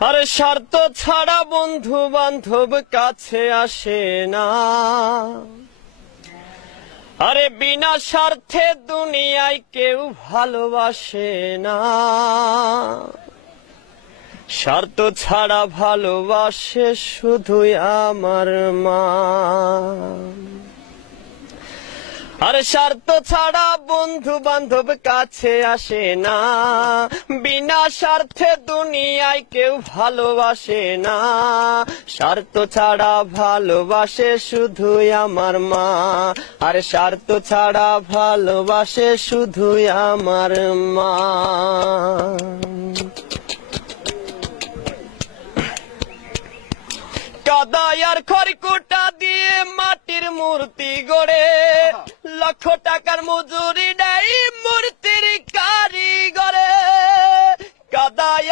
আরে স্বার্থ ছাড়া বন্ধু বান্ধব কাছে আসে না। আরে বিনা স্বার্থে দুনিয়ায় কেউ ভালোবাসে না। স্বার্থ ছাড়া ভালোবাসে শুধুই আমার মা। আরে স্বার্থ ছাড়া বন্ধু বান্ধব কাছে আসে না। বিনা স্বার্থে দুনিয়ায় কেউ ভালোবাসে না। স্বার্থ ছাড়া ভালোবাসে শুধুই আমার মা। আরে স্বার্থ ছাড়া ভালোবাসে শুধুই আমার মা। কাদায় আর খড়কুটা দিয়ে মাটির মূর্তি গড়ে, লক্ষ টাকার মজুরি দেয় মূর্তির কারিগরে। কাদায়